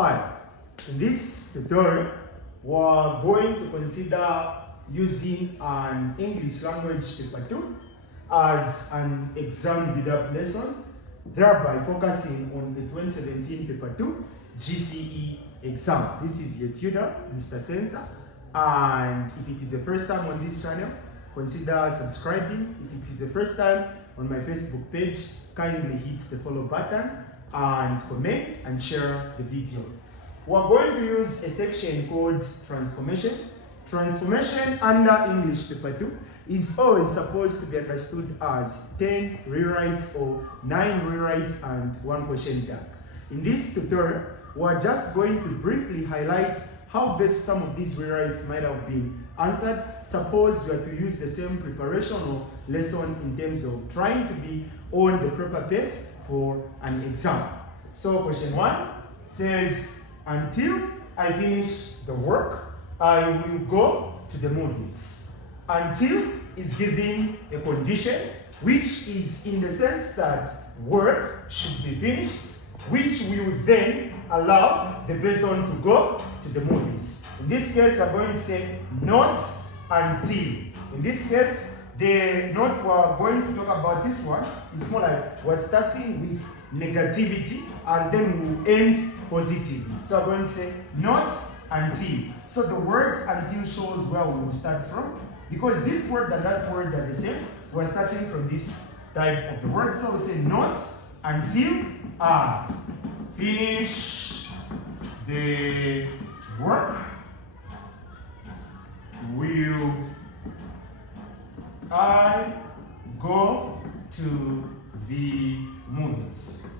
Hi, in this tutorial, we're going to consider using an English language paper 2 as an exam build-up lesson, thereby focusing on the 2017 paper 2 GCE exam. This is your tutor, Mr. Sensa, and if it is the first time on this channel, consider subscribing. If it is the first time on my Facebook page, kindly hit the follow button and comment and share the video. We're going to use a section called transformation. Transformation under English paper 2 is always supposed to be understood as 10 rewrites or 9 rewrites and 1 question tag. In this tutorial, we're just going to briefly highlight how best some of these rewrites might have been answered. Suppose we are to use the same preparation or lesson in terms of trying to be on the proper pace for an exam. So question 1 says, until I finish the work, I will go to the movies. Until is giving a condition which is in the sense that work should be finished, which will then allow the person to go to the movies. In this case, I'm going to say not until. In this case, the note we're going to talk about this one is more like we're starting with negativity and then we'll end positively. So I'm going to say not until. So the word until shows where we will start from. Because this word and that word are the same, we're starting from this type of the word. So we say not until I finish the work will I go to the movies.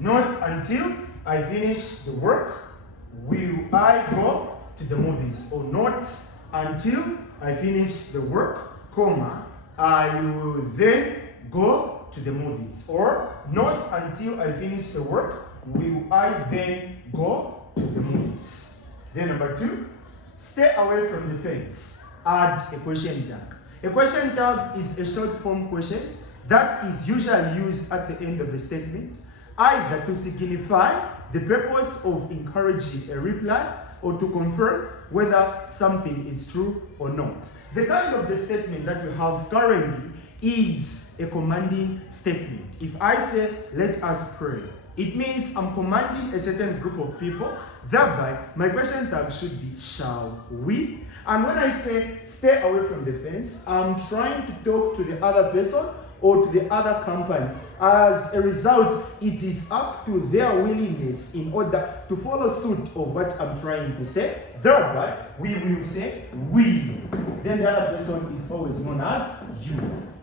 Not until I finish the work will I go to the movies. Or not until I finish the work, comma, I will then go to the movies. Or not until I finish the work will I then go to the movies. Then number 2, stay away from the fence. Add a question tag. A question tag is a short form question that is usually used at the end of the statement, either to signify the purpose of encouraging a reply or to confirm whether something is true or not. The kind of the statement that we have currently is a commanding statement. If I say, let us pray, it means I'm commanding a certain group of people. Thereby, my question tag should be, shall we? And when I say, stay away from the fence, I'm trying to talk to the other person or to the other company. As a result, it is up to their willingness in order to follow suit of what I'm trying to say. Thereby, we will say we. Then the other person is always known as you.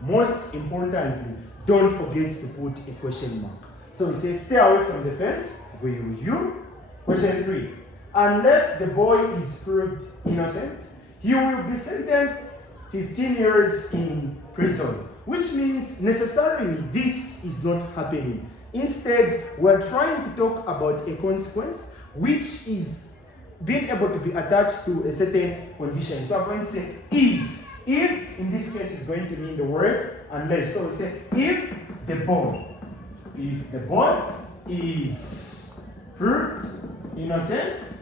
Most importantly, don't forget to put a question mark. So we say, stay away from the fence, will you? Question 3. Unless the boy is proved innocent, he will be sentenced 15 years in prison. Which means necessarily this is not happening. Instead, we're trying to talk about a consequence which is being able to be attached to a certain condition. So I'm going to say if. If in this case is going to mean the word unless. So we say if the boy is proved innocent,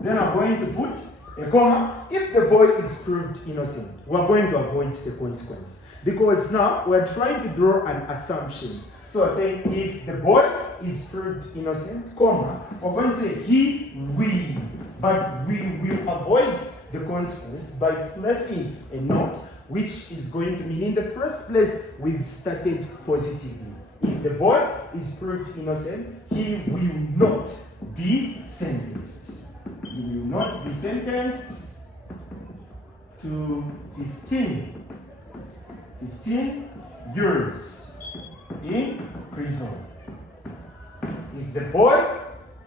then I'm going to put a comma. If the boy is proved innocent, we're going to avoid the consequence. Because now we're trying to draw an assumption. So I say if the boy is proved innocent, comma, we're going to say he will. But we will avoid the consequence by placing a note which is going to mean in the first place we've started positively. If the boy is proved innocent, he will not be sentenced. He will not be sentenced to 15 years in prison. If the boy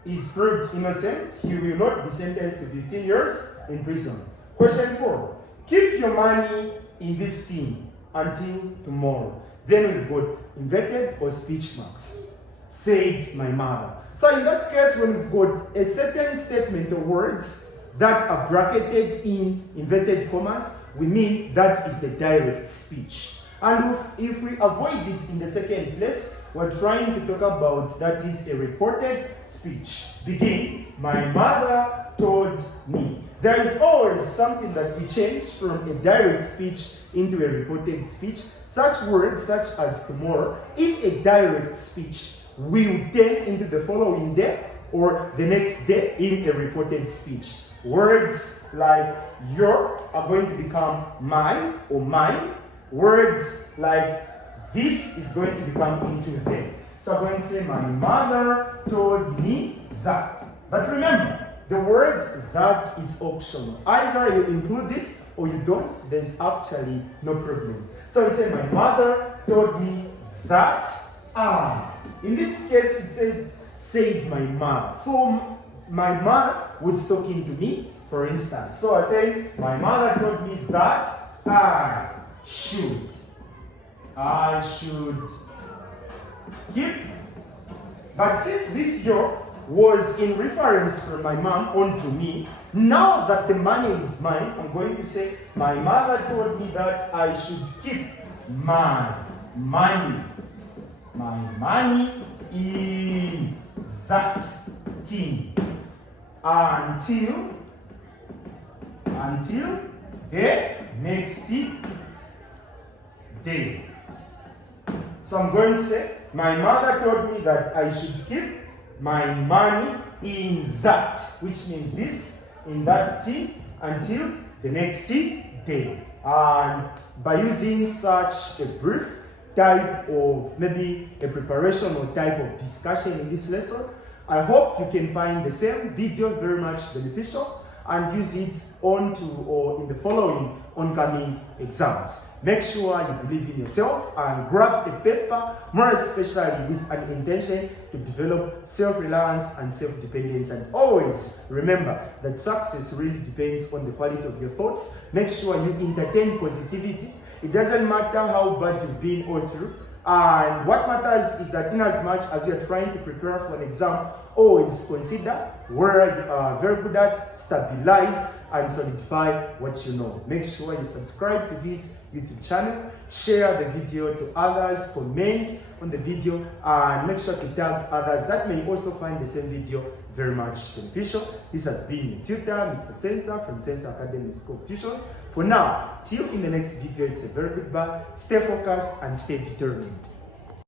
is proved innocent, he will not be sentenced to 15 years in prison. Question 4. Keep your money in this thing until tomorrow. Then we've got inverted or speech marks. Said my mother. So in that case, when we've got a certain statement of words that are bracketed in inverted commas, we mean that is the direct speech. And if we avoid it in the second place, we're trying to talk about that is a reported speech. Begin, my mother told me. There is always something that we change from a direct speech into a reported speech. Such words such as tomorrow in a direct speech will turn into the following day or the next day in a reported speech. Words like your are going to become my or mine. Words like this is going to become into them. So I'm going to say, my mother told me that. But remember, the word that is optional. Either you include it or you don't, there's actually no problem. So we say, my mother told me that I. In this case, it said my mother. So my mother was talking to me, for instance. So I say, my mother told me that I should keep. But since this your was in reference from my mom onto me, now that the money is mine, I'm going to say, my mother told me that I should keep my money in that thing until the next day. So I'm going to say, my mother told me that I should keep my money in that, which means this, in that thing until the next day. And by using such a brief type of maybe a preparation or type of discussion in this lesson, I hope you can find the same video very much beneficial and use it onto or in the following oncoming exams. Make sure you believe in yourself and grab a paper, more especially with an intention to develop self-reliance and self-dependence. And always remember that success really depends on the quality of your thoughts. Make sure you entertain positivity. It doesn't matter how bad you've been all through. And what matters is that in as much as you're trying to prepare for an exam, always consider where you are very good at, stabilize and solidify what you know. Make sure you subscribe to this YouTube channel, share the video to others, comment on the video, and make sure to tag others that may also find the same video very much beneficial. This has been your tutor, Mr. Sensor from Sensor Academy School of Tuitions. For now, till in the next video, it's a very goodbye. Stay focused and stay determined.